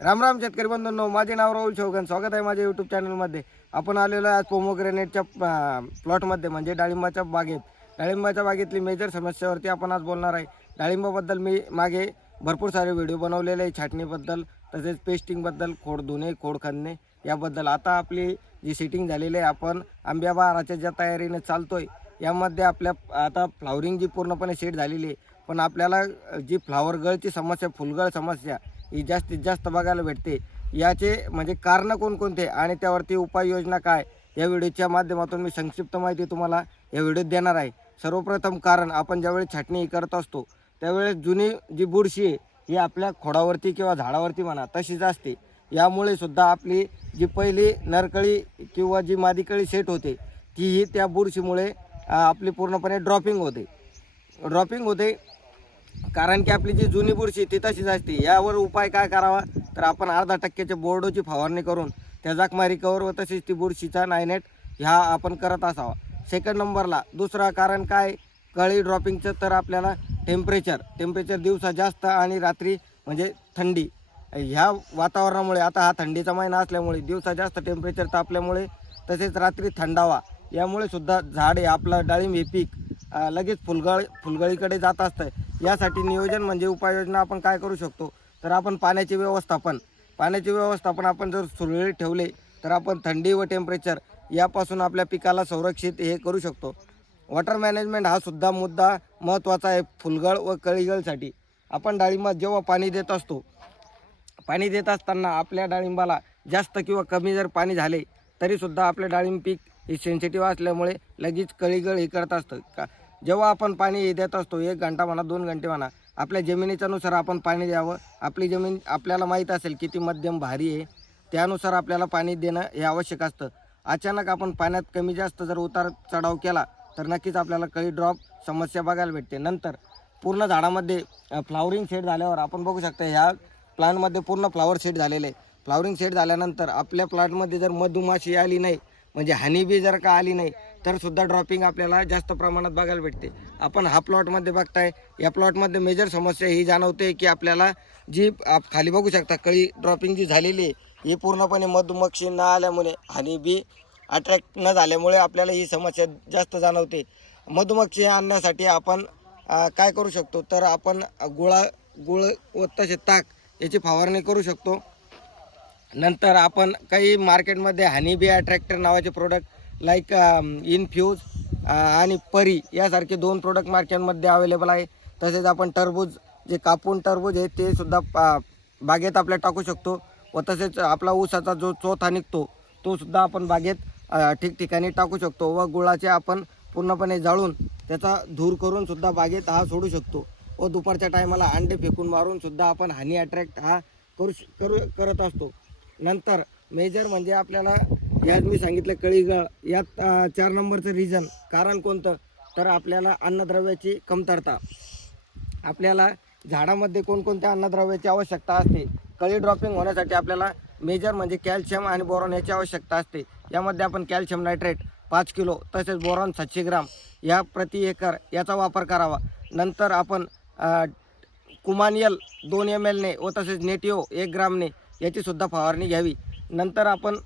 राम राम शेतकरी बंधूंनो माझे नाव राहुल चौगन स्वागत आहे माझ्या यूट्यूब चॅनलमध्ये आपण आलेलो आहे आज पोमोग्रेनेटच्या प्लॉटमध्ये म्हणजे डाळिंबाच्या बागेत. डाळिंबाच्या बागेतली मेजर समस्यावरती आपण आज बोलणार आहे. डाळिंबाबद्दल मी मागे भरपूर सारे व्हिडिओ बनवलेले आहे. छाटणीबद्दल तसेच पेस्टिंगबद्दल खोड धुणे खोड खणणे याबद्दल. आता आपली जी सिटिंग झालेली आहे आपण आंब्या बहाराच्या ज्या तयारीने चालतोय यामध्ये आपल्या आता फ्लावरिंग जी पूर्णपणे सेट झालेली आहे पण आपल्याला जी फ्लावर गळची समस्या फुलगळ समस्या ही जास्तीत जास्त बघायला भेटते. याचे म्हणजे कारणं कोणकोणते आणि त्यावरती उपाययोजना काय? या व्हिडिओच्या माध्यमातून मी संक्षिप्त माहिती तुम्हाला या व्हिडिओत देणार आहे. सर्वप्रथम कारण आपण ज्यावेळी छाटणी करत असतो त्यावेळेस जुनी जी बुरशी आहे ही आपल्या खोडावरती किंवा झाडावरती म्हणा तशीच असते. यामुळे सुद्धा आपली जी पहिली नरकळी किंवा जी मादीकळी सेट होते तीही त्या बुरशीमुळे आपली पूर्णपणे ड्रॉपिंग होते. ड्रॉपिंग होते कारण की आपली जी जुनी बुरशी ती तशीच असते. यावर उपाय काय करावा? तर आपण अर्धा टक्क्याच्या बोर्डोची फवारणी करून त्या जाकमारी कवर व तसेच ती बुरशीचा नायनेट ह्या आपण करत असावा. सेकंड नंबरला दुसरा कारण काय? कळी ड्रॉपिंगचं तर आपल्याला टेम्परेचर टेम्परेचर दिवसा जास्त आणि रात्री म्हणजे थंडी. ह्या वातावरणामुळे आता हा थंडीचा महिना असल्यामुळे दिवसा जास्त टेम्परेचर तापल्यामुळे तसेच रात्री थंडावा. यामुळे सुद्धा झाड आपलं डाळिंब हे पीक लगेच फुलगळ फुलगळीकडे जात असतं यासाठी नियोजन म्हणजे उपाययोजना आपण काय करू शकतो? तर आपण पाण्याचे व्यवस्थापन. पाण्याचे व्यवस्थापन आपण जर सुरळीत ठेवले तर आपण थंडी व टेम्परेचर यापासून आपल्या पिकाला संरक्षित हे करू शकतो. वॉटर मॅनेजमेंट हा सुद्धा मुद्दा महत्त्वाचा आहे फुलगळ व कळीगळसाठी. आपण डाळिंबात जेव्हा पाणी देत असतो पाणी देत असताना आपल्या डाळिंबाला जास्त किंवा कमी जर पाणी झाले तरीसुद्धा आपले डाळिंब पीक हे सेन्सिटिव्ह असल्यामुळे लगेच कळीगळ हे करत असतं. का जेव्हा आपण पाणी देत असतो एक घंटा म्हणा दोन घंटे म्हणा आपल्या जमिनीच्यानुसार आपण पाणी द्यावं. आपली जमीन आपल्याला माहीत असेल किती मध्यम भारी आहे त्यानुसार आपल्याला पाणी देणं हे आवश्यक असतं. अचानक आपण पाण्यात कमी जास्त जर उतार चढाव केला तर नक्कीच आपल्याला कळी ड्रॉप समस्या बघायला भेटते. नंतर पूर्ण झाडामध्ये फ्लावरिंग सेट झाल्यावर आपण बघू शकता ह्या प्लांटमध्ये पूर्ण फ्लावर सेट झालेले आहे. फ्लावरिंग सेट झाल्यानंतर आपल्या प्लांटमध्ये जर मधुमाशी आली नाही म्हणजे हानी बी जर का आली नाही तर सुद्धा ड्रॉपिंग आपल्याला जास्त प्रमाणात बघायला भेटते. आपण हा प्लॉटमध्ये बघताय या प्लॉटमध्ये मेजर समस्या ही जाणवते की आपल्याला जी आप खाली बघू शकता कळी ड्रॉपिंग जी झालेली आहे ही पूर्णपणे मधुमक्षी न आल्यामुळे आणि बी अट्रॅक्ट न झाल्यामुळे आपल्याला ही समस्या जास्त जाणवते. मधुमक्षी आणण्यासाठी आपण काय करू शकतो? तर आपण गुळा गुळ व तसे ताक याची फवारणी करू शकतो. नंतर आपण काही मार्केटमध्ये हनी बी अट्रॅक्टर नावाचे product like infuse um, uh, आणि परी यासारखे दोन प्रोडक्ट मार्केटमध्ये अवेलेबल आहे. तसेच आपण टरबूज जे कापून टरबूज आहे ते सुद्धा पा बागेत आपल्या टाकू शकतो. व तसेच आपला ऊसाचा जो चोथा निघतो तो सुद्धा आपण बागेत ठिकठिकाणी टाकू शकतो. व गुळाचे आपण पूर्णपणे जाळून त्याचा धूर करून सुद्धा बागेत हा सोडू शकतो. व दुपारच्या टायमाला अंडे फेकून मारून सुद्धा आपण हानी अट्रॅक्ट हा करू श- करू करत असतो. नंतर मेजर म्हणजे आपल्याला यात मी सांगितलं कळीगळ. यात चार नंबरचं रिझन कारण कोणतं? तर आपल्याला अन्नद्रव्याची कमतरता. आपल्याला झाडामध्ये कोणकोणत्या अन्नद्रव्याची आवश्यकता असते? कळी ड्रॉपिंग होण्यासाठी आपल्याला मेजर म्हणजे कॅल्शियम आणि बोरॉन याची आवश्यकता असते. यामध्ये आपण कॅल्शियम नायट्रेट पाच किलो तसेच बोरॉन सातशे ग्राम या प्रति एकर याचा वापर करावा. नंतर आपण कुमानियल दोन एम एलने व तसेच नेटिओ एक ग्रामने याचीसुद्धा फवारणी घ्यावी. नंतर आपण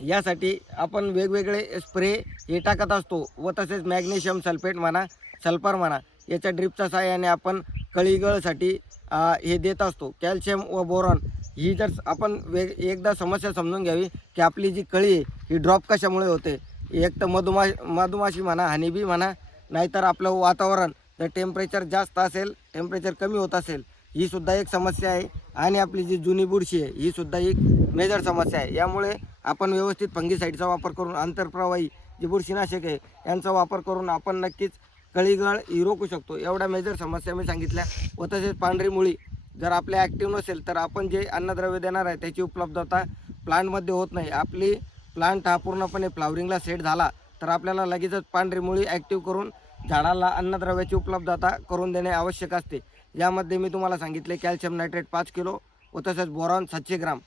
यासाठी आपण वेगवेगळे स्प्रे हे टाकत असतो व तसेच मॅग्नेशियम सल्फेट म्हणा सल्फर म्हणा याच्या ड्रिपच्या सहाय्याने आपण कळीगळसाठी हे देत असतो. कॅल्शियम व बोरॉन ही जर आपण वेग एकदा समस्या समजून घ्यावी की आपली जी कळी आहे ही ड्रॉप कशामुळे होते? एक तर मधुमा मधुमाशी म्हणा हनीबी म्हणा नाहीतर आपलं वातावरण जर टेम्परेचर जास्त असेल टेम्परेचर कमी होत असेल ही सुद्धा एक समस्या आहे. आणि आपली जी जुनी बुरशी आहे ही सुद्धा एक मेजर समस्या आहे. यामुळे आपण व्यवस्थित फंगीसाईडचा वापर करून आंतरप्रवाही जे बुरशीनाशक आहे यांचा वापर करून आपण नक्कीच कळीगळ ही रोखू शकतो. एवढ्या मेजर समस्या मी सांगितल्या व तसेच पांढरी मुळी जर आपल्या ॲक्टिव्ह नसेल तर आपण जे अन्नद्रव्य देणार आहे त्याची उपलब्धता प्लांटमध्ये होत नाही. आपली प्लांट हा पूर्णपणे फ्लावरिंगला सेट झाला तर आपल्याला लगेचच पांढरी मुळी ॲक्टिव्ह करून झाडाला अन्नद्रव्याची उपलब्धता करून देणे आवश्यक असते. यामध्ये मी तुम्हाला सांगितले कॅल्शियम नायट्रेट पाच किलो व तसेच बोरॉन सातशे ग्राम.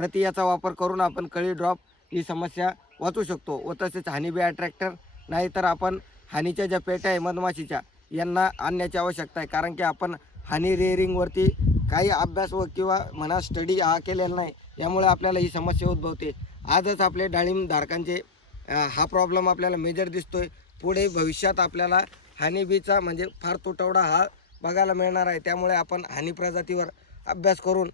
प्रति याचा वापर करून आपण कळी ड्रॉप ही समस्या वाचू शकतो व तसेच हानीबी अट्रॅक्टर नाहीतर आपण हानीच्या ज्या पेट्या आहे मधमाशीच्या यांना आणण्याची आवश्यकता आहे. कारण की आपण हानी रेअरिंगवरती काही अभ्यास व किंवा म्हणा स्टडी हा केलेला नाही यामुळे आपल्याला ही समस्या उद्भवते. आजच आपले डाळिंबधारकांचे हा प्रॉब्लेम आपल्याला मेजर दिसतोय. पुढे भविष्यात आपल्याला हानीबीचा म्हणजे फार तुटवडा हा बघायला मिळणार आहे. त्यामुळे आपण हानी प्रजातीवर अभ्यास करून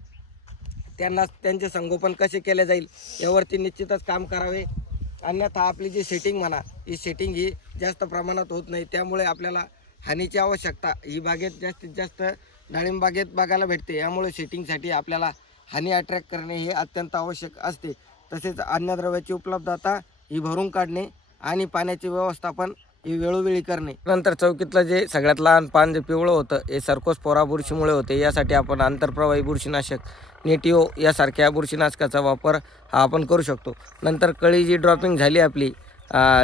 त्यांना त्यांचे संगोपन कसे केले जाईल यावरती निश्चितच काम करावे. अन्यथा आपली जी सेटिंग म्हणा ही सेटिंग ही जास्त प्रमाणात होत नाही. त्यामुळे आपल्याला हानीची आवश्यकता. ही बागेत जास्तीत जास्त डाळिंब बागेत बघायला भेटते. यामुळे सेटिंगसाठी आपल्याला हानी अट्रॅक्ट करणे हे अत्यंत आवश्यक असते. तसेच अन्नद्रव्याची उपलब्धता ही भरून काढणे आणि पाण्याचे व्यवस्थापन ही वेळोवेळी करणे. नंतर चौकीतलं जे सगळ्यात लहान पान जे पिवळं होतं हे सरकोस्पोरा बुरशीमुळे होते. यासाठी आपण आंतरप्रवाही बुरशीनाशक नेटिओ यासारख्या बुरशीनाशकाचा वापर हा आपण करू शकतो. नंतर कळी जी ड्रॉपिंग झाली आपली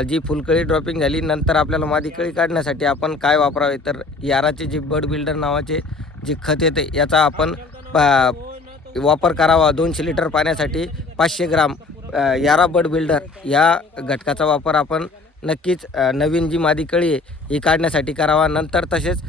जी फुलकळी ड्रॉपिंग झाली नंतर आपल्याला मादी कळी काढण्यासाठी आपण काय वापरावे? तर याराचे जे बर्ड बिल्डर नावाचे जे खत येते याचा आपण वापर करावा. दोनशे लिटर पाण्यासाठी पाचशे ग्राम यारा बर्ड बिल्डर या घटकाचा वापर आपण नक्कीच नवीन जी मादी कळी आहे ही काढण्यासाठी करावा. नंतर तसेच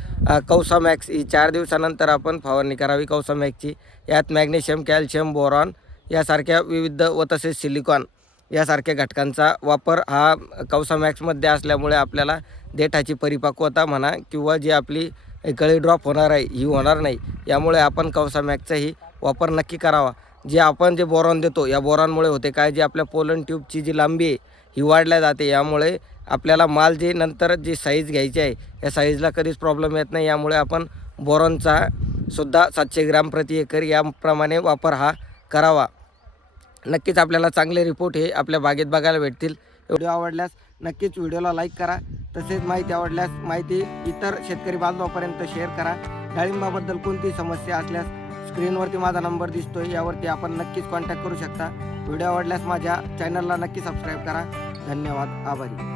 कौसा मॅक्स ही चार दिवसानंतर आपण फवारणी करावी कौसा मॅक्सची. यात मॅग्नेशियम कॅल्शियम बोरॉन यासारख्या विविध व तसेच सिलिकॉन यासारख्या घटकांचा वापर हा कौसा मॅक्समध्ये असल्यामुळे आपल्याला देठाची परिपक्वता म्हणा किंवा जी आपली कळी ड्रॉप होणार आहे ही होणार नाही. यामुळे आपण कौसा मॅक्सचाही वापर नक्की करावा. जे आपण जे बोरॉन देतो या बोरॉनमुळे होते काय? जे आपल्या पोलन ट्यूबची जी लांबी आहे ही वाढल्या जाते. यामुळे आपल्याला माल जे नंतर जी साईज घ्यायची आहे या साईजला कधीच प्रॉब्लेम येत नाही. यामुळे आपण बोरॉनचा सुद्धा सातशे ग्राम प्रति एकर याप्रमाणे वापर हा करावा. नक्कीच आपल्याला चांगले रिपोर्ट हे आपल्या बागेत बघायला भेटतील. व्हिडिओ आवडल्यास नक्कीच व्हिडिओला लाईक करा. तसेच माहिती आवडल्यास माहिती इतर शेतकरी बांधवापर्यंत शेअर करा. डाळिंबाबद्दल कोणती समस्या असल्यास स्क्रीनवरती माझा नंबर दिसतोय. यावरती आपण नक्कीच कॉन्टॅक्ट करू शकता. व्हिडिओ आवडल्यास माझ्या चॅनलला नक्की सबस्क्राईब करा. धन्यवाद. आभारी.